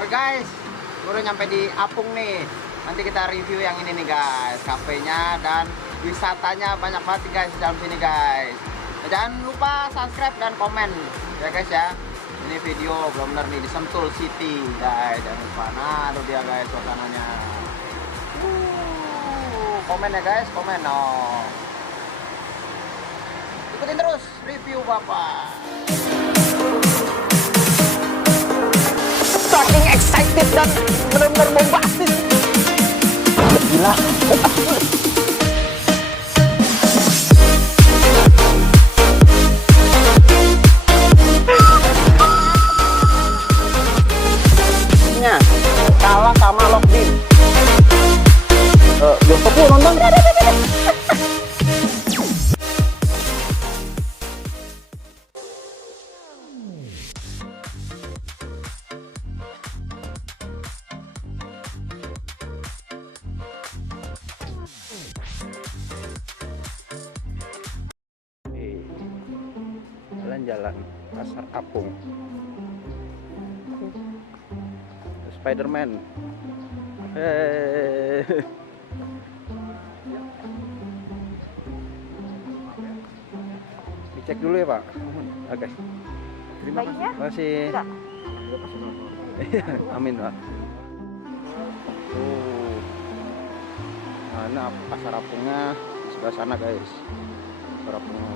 Oke guys, baru nyampe di Apung nih. Nanti kita review yang ini nih guys, kafenya dan wisatanya banyak banget guys di dalam sini guys. Jangan lupa subscribe dan komen ya guys ya. Ini video benar-benar nih di Sentul City guys, jangan lupa. Nah, itu dia guys suasananya. Komen ya guys, komen no. Ikutin terus review Bapak. Saking excited dan benar-benar bombastis. Gila. Kalah sama Lockbin. Bioskop lu nonton. Jalan-jalan Pasar Apung. Spiderman. Dicek dulu ya Pak. Oke. Terima kasih. Amin Pak. Mana Pasar Apungnya di sebelah sana guys. Pasar Apungnya.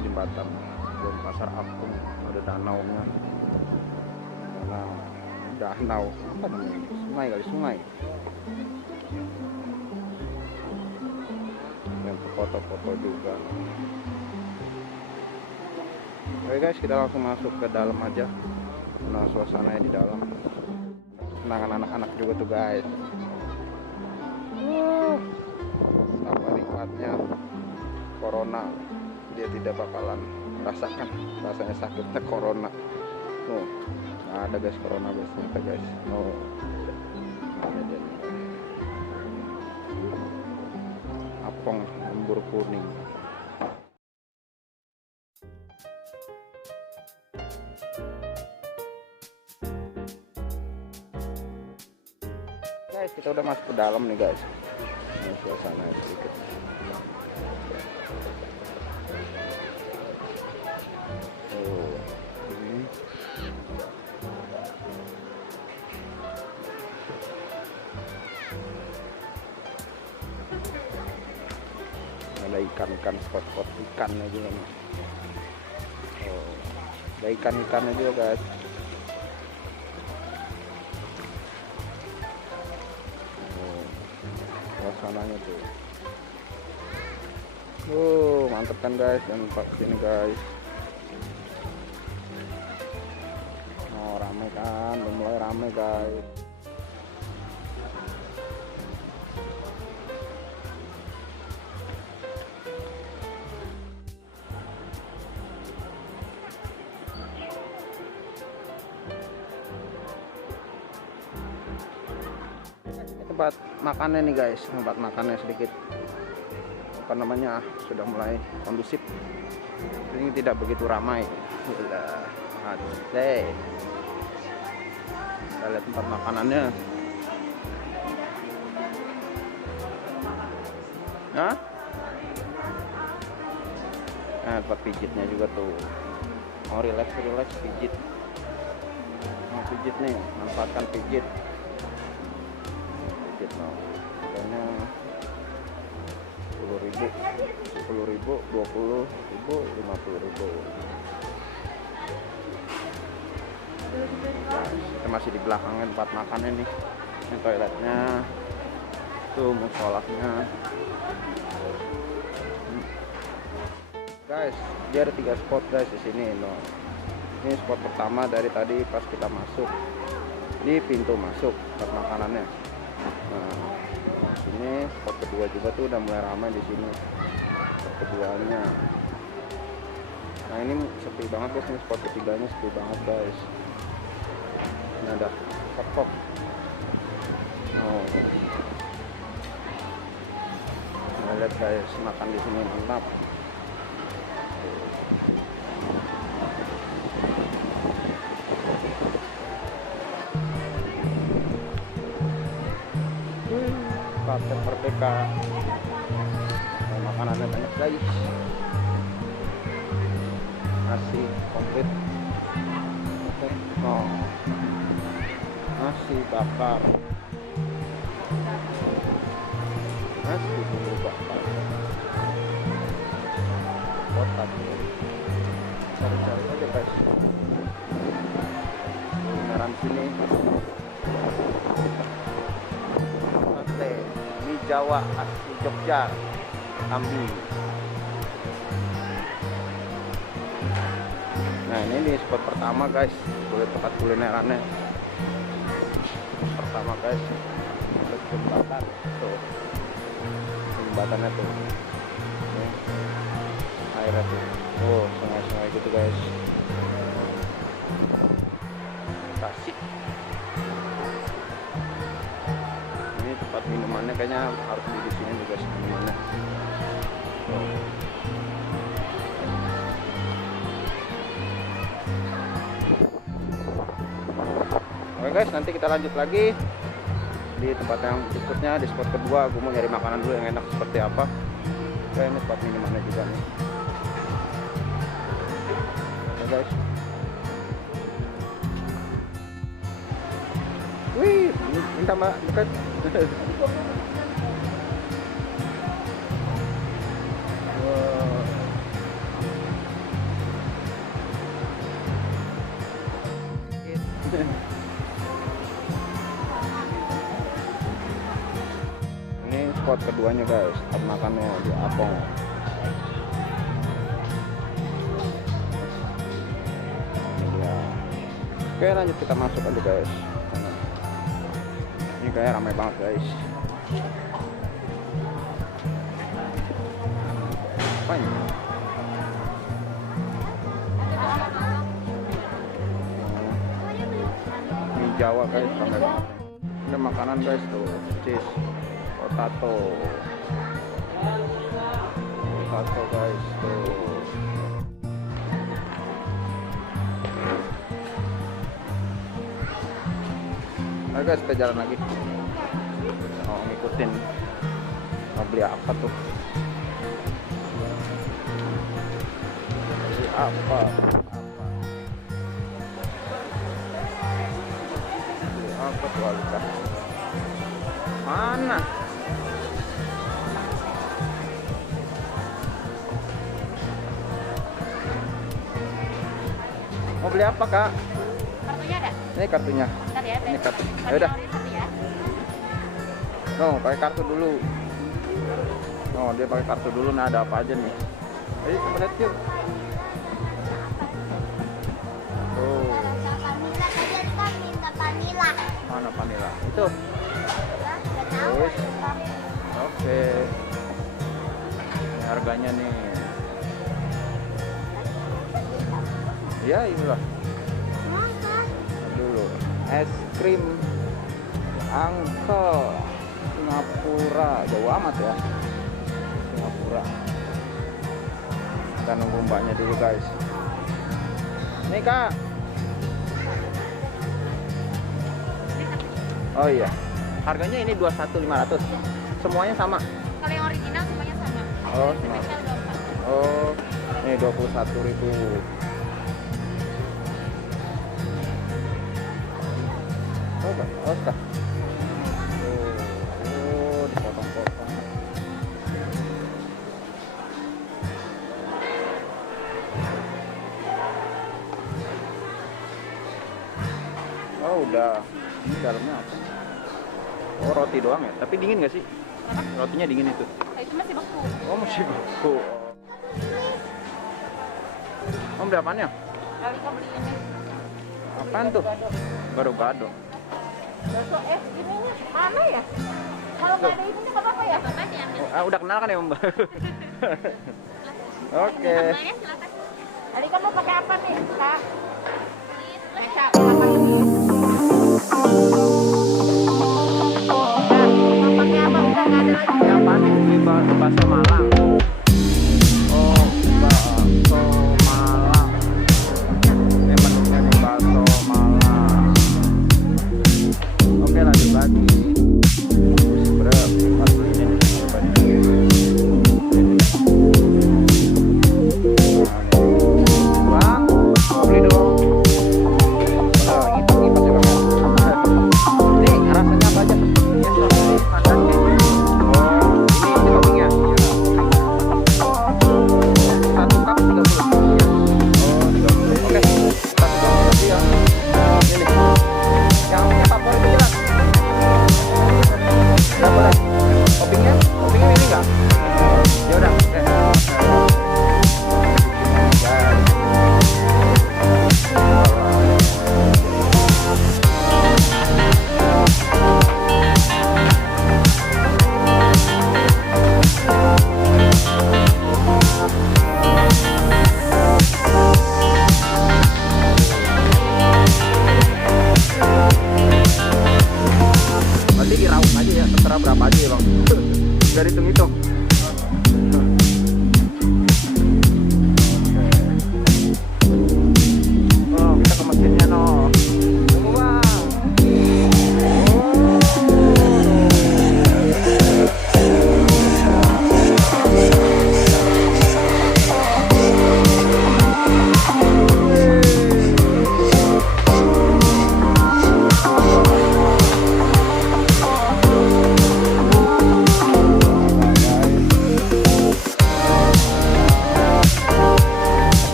Jembatan dari Pasar Apung, ada danaunya. Danau apa namanya? Sungai kali, sungai. Dan foto-foto juga. Oke guys, kita langsung masuk ke dalam aja. Nah, suasananya di dalam. Senangan anak-anak juga tuh guys. Apa nikmatnya corona. Dia tidak bakalan merasakan rasanya sakitnya corona. Tuh, ada guys corona guys, ternyata guys. Oh, ada dia. Apung Embur Kuning. Guys, kita udah masuk ke dalam nih guys. Ini suasana sedikit. Ada ikan-ikan, spot-spot ikannya juga nih. Oh, ada ikan-ikannya juga guys. Oh, suasananya tuh. Mantep kan guys, dan tempat sini guys. Oh, rame kan, udah mulai rame guys. Tempat makannya nih guys, tempat makannya sedikit apa namanya sudah mulai kondusif. Ini tidak begitu ramai. Udah deh. Kita lihat tempat makanannya. Nah, tempat pijitnya juga tuh. Mau relax pijit. Mau pijit nih, manfaatkan pijit. Harganya 10.000, 20.000, 50.000. Kita masih di belakangnya tempat makannya nih. Ini toiletnya, tuh musholahnya. Guys, dia ada 3 spot guys di sini. Ini spot pertama dari tadi pas kita masuk di pintu masuk tempat makanannya. Nah, sini spot kedua juga tuh udah mulai ramai di sini. Spot keduanya. Nah, ini sepi banget guys, ini spot ketiganya sepi banget guys. udah pop. Oh. Nah, lihat guys, makan di sini mantap. Partai Merdeka. Nah, makanannya banyak guys. Nasi komplit. Oh. Nasi bakar. Nasi bumbu bakar. Potato. Cari-cari aja guys. Beneran sini. Sate mie Jawa asli Jogja, kambing. Nah ini di spot pertama guys, tempat kulinerannya. Pertama guys, jembatan tuh, jembatannya tuh, ini airnya tuh, oh sungai-sungai gitu guys. Tasik. Ini tempat minumannya kayaknya harus di sini juga minumannya. Oh. Oke guys, nanti kita lanjut lagi di tempat yang berikutnya, di spot kedua. Gue mau nyari makanan dulu yang enak seperti apa. Oke, ini spot minumannya juga nih. Oke guys. Wih, minta mbak dekat. Wow. Ini spot keduanya guys, tempat makannya di Apong. Ini dia. Oke, lanjut kita masuk aja guys. Ini kayak ramai banget guys. Apa ini? Mie Jawa guys, ramai banget. Ada makanan guys tuh, cheese, potato guys tuh. Nah guys, kita jalan lagi. Oh, ngikutin. Mau beli apa tuh? Beli apa? Beli apa tuh Alika? Mana? Mau beli apa kak? Kartunya ada? Ini kartunya. Bentar ya, Ini kartu. kartu Ya udah. ya. No, pakai kartu dulu. Oh, dia pakai kartu dulu. Nah, ada apa aja nih? Ayo kita lihat yuk. Oh, Vanilla tadi kan minta vanilla. mana vanilla? Itu. Nggak tahu. Terus. Oke. Ini harganya nih. Ya, inilah. Dulu. Es krim Angkel Singapura, jauh amat ya. Singapura. Kita nunggu mbaknya dulu guys. Nih kak. Oh iya. Harganya ini 21.500. Semuanya sama. Kalau yang original semuanya sama. Oh, sama. Spesial 24. Oh, ini 21.000. Oh, kah? Oh, dipotong-potong. Oh, udah. Ini dalamnya apa? Oh, roti doang ya? Tapi dingin nggak sih? Apa? Rotinya dingin itu. Itu masih beku. Oh, masih beku. Oh, beli apaan ya? Kali kau beli ini. Apaan tuh? Gado-gado. Bakso ini mana ya? Kalau nggak ada itu nggak apa-apa ya? Apa sih ambil? Oh, udah kenal kan ya Mbak? Oke. Namanya silakan. Tadi kamu pakai apa nih, Kak? Kecap.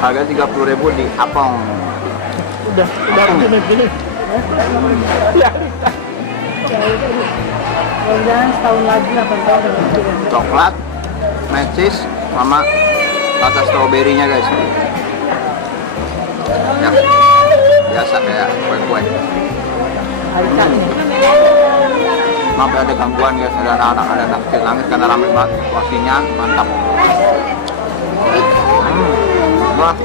Harga 30.000 di Apong. Udah gini. Ya. Jangan setahun lagi 8 tahun udah gede. Coklat, mecis, sama rasa stroberinya guys. Ya, biasa kayak kue-kue. Maaf ada gangguan guys, ada anak-anak, ada anak kecil nangis karena rame banget. Porsinya mantap. Wah.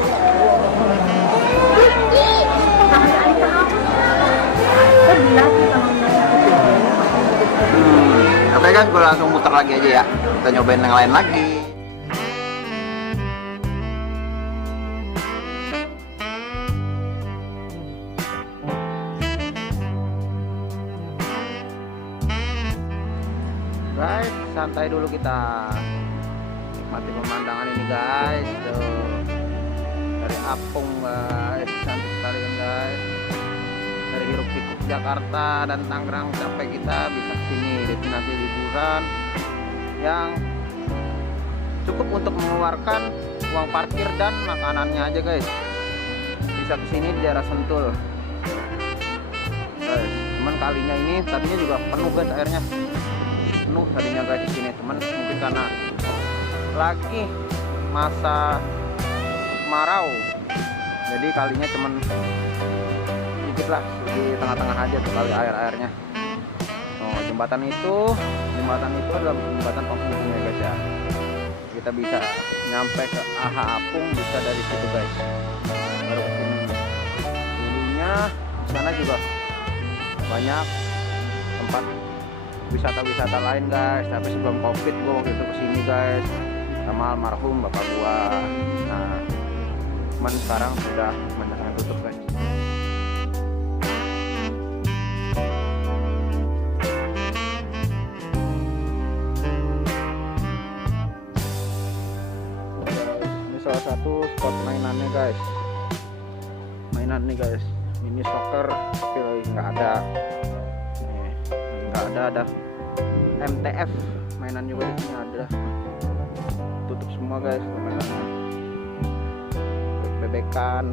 Oke guys, gue langsung muter lagi aja ya. Kita nyobain yang lain lagi. Guys, santai dulu kita. Nikmati pemandangan ini guys. Tuh. Dari Apung guys, cantik sekali kan guys. Dari hiruk pikuk Jakarta dan Tangerang sampai kita bisa sini destinasi liburan yang cukup untuk mengeluarkan uang parkir dan makanannya aja guys. Bisa kesini di daerah Sentul guys. Cuman kalinya ini tadinya juga penuh guys, airnya penuh tadinya guys di sini. Teman mungkin karena lagi masa kemarau, jadi kalinya cuman sedikit lah, di tengah-tengah aja tuh kali airnya. Oh, jembatan itu adalah jembatan penghubungnya guys ya. Kita bisa nyampe ke AHA Apung bisa dari situ guys. Baru kesini. Dulunya di sana juga banyak tempat wisata-wisata lain guys, tapi sebelum COVID gua waktu itu kesini guys sama almarhum bapak gua. Nah, cuman sekarang sudah banyak yang tutup guys. Ini salah satu spot mainannya guys. Mainan nih guys, mini soccer tapi lagi nggak ada. Nih, nggak ada MTF mainan juga di sini ada. Tutup semua guys mainannya. Bebekan,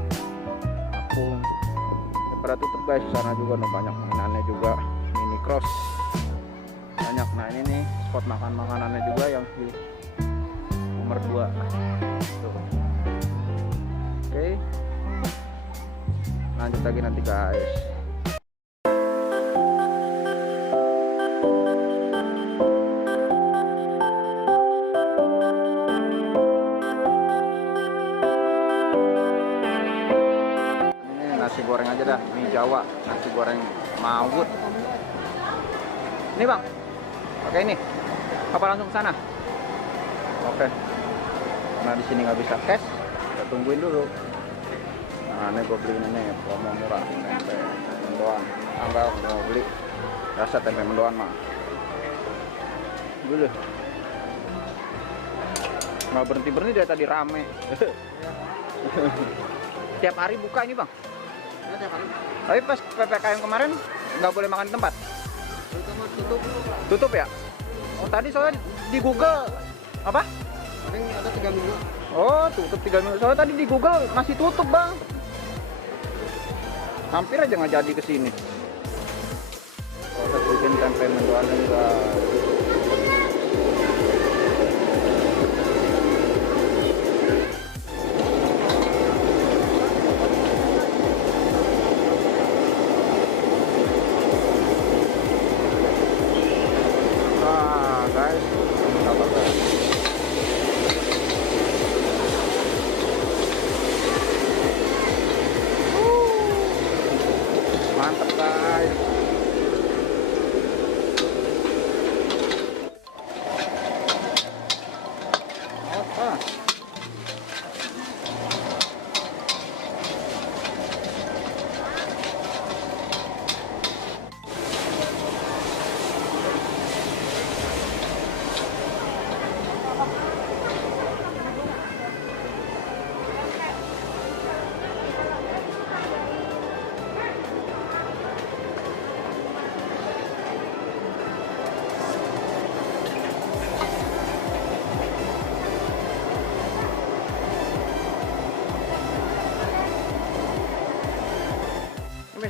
Apung, ya, pada tutup guys. Sana juga banyak mainannya juga, mini cross banyak. Nah ini nih spot makan makanannya juga yang di nomor 2 tuh. Oke, lanjut lagi nanti guys. Nasi goreng aja dah, mie Jawa, nasi goreng Mawut. Ini bang, oke ini, apa langsung ke sana? Oke, karena di sini nggak bisa cash, kita tungguin dulu. Nah ini gue beli ini promo murah, tempe mendoan. Tanggal mau beli, rasa tempe mendoan mah. Dulu, nggak berhenti dari tadi rame. Tiap hari buka ini bang? Tapi pas PPKM kemarin nggak boleh makan di tempat? Tutup ya? Oh tadi soalnya di Google apa? Paling ada 3 minggu. Oh tutup 3 minggu. Soalnya tadi di Google masih tutup bang. Hampir aja nggak jadi kesini. Kalau bikin tempe mendoan juga. Mantap guys.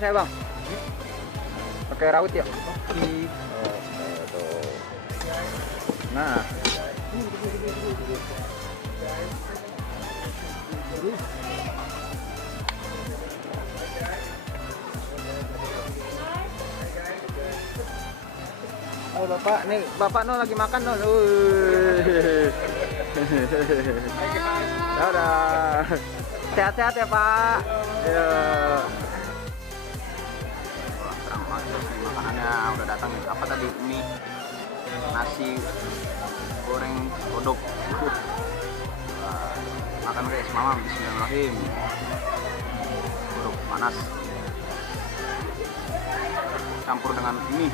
saya bang? Pakai raut ya? Di Oh, tuh. Nah. Oh bapak, nih bapak no lagi makan no. Dadah. Sehat-sehat ya pak. Ya. Wah, terang banget nih makanannya udah datang nih. Apa tadi? Mie, nasi goreng kodok. Wah, makan guys, mama. Bismillahirrahmanirrahim. Kodok panas. Campur dengan mie.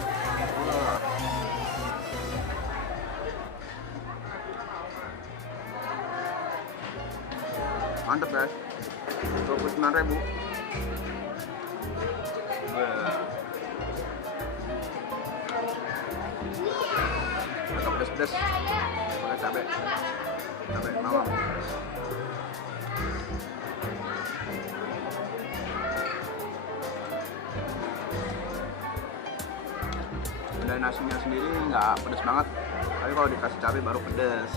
Wah. Mantap guys, 29.000. Agak pedes-pedes, pakai cabai mawar. Dari nasinya sendiri nggak pedes banget, tapi kalau dikasih cabai baru pedes.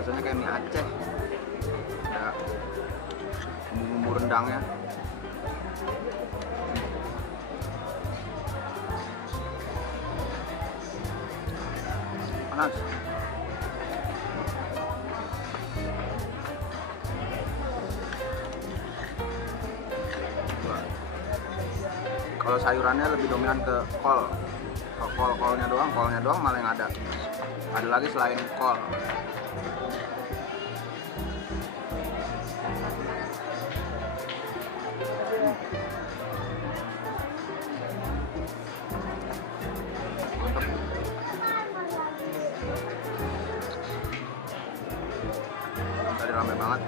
Rasanya kayak mie Aceh, ada bumbu rendangnya. Panas. Kalau sayurannya lebih dominan ke kol. Kalau kolnya doang malah yang ada lagi selain kol. Mantap. Tadi ramai banget.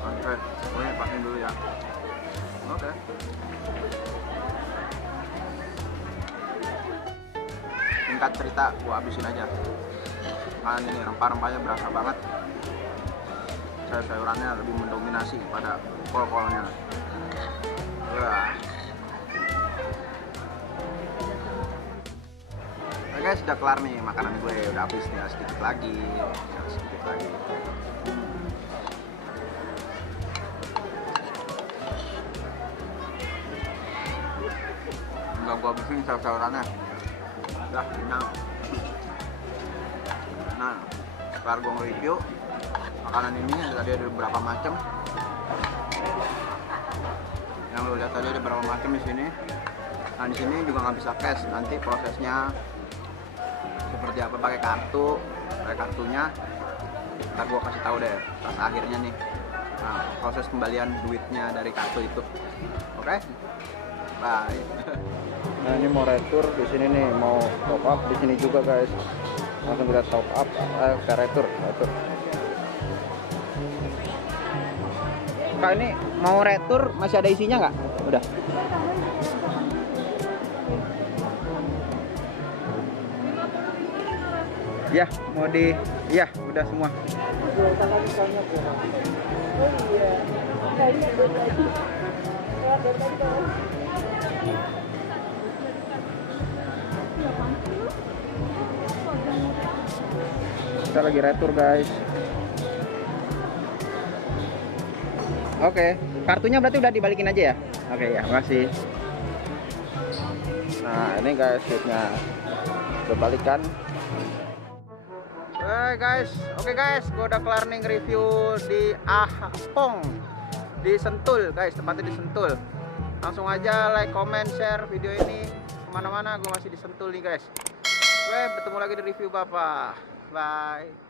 Oke, ini pakein dulu ya. Oke. Singkat cerita, gua habisin aja. Karena ini rempah-rempahnya berasa banget. Sayur-sayurannya lebih mendominasi pada kol-kolnya. Wah. Oke guys, udah kelar nih makanan gue, udah habis nih, sedikit lagi. Enggak gua habisin sayur-sayurannya. Udah kenyang. Nah, kelar gua nge-review makanan ini, tadi ada beberapa macam. Yang lo lihat tadi ada beberapa macam di sini. Nah, di sini juga nggak bisa cash. Nanti prosesnya seperti apa, pakai kartunya. Ntar gua kasih tahu deh pas akhirnya nih. Nah, proses pembalian duitnya dari kartu itu. Oke? Bye. Nah, ini mau retur di sini nih, mau top up di sini juga guys. Langsung kita top up, kita retur. Kak, ini mau retur masih ada isinya nggak? Udah. Ya, mau di, ya udah semua. Kita lagi retur guys. Oke, kartunya berarti udah dibalikin aja ya? Oke ya, makasih. Nah ini guys, duitnya berbalikan. Oke guys, gue udah kelar nih review di Ahpong di Sentul guys, tempatnya di Sentul. Langsung aja like, comment, share video ini kemana-mana. Gue masih di Sentul nih guys. Bertemu lagi di review Bapak. Bye.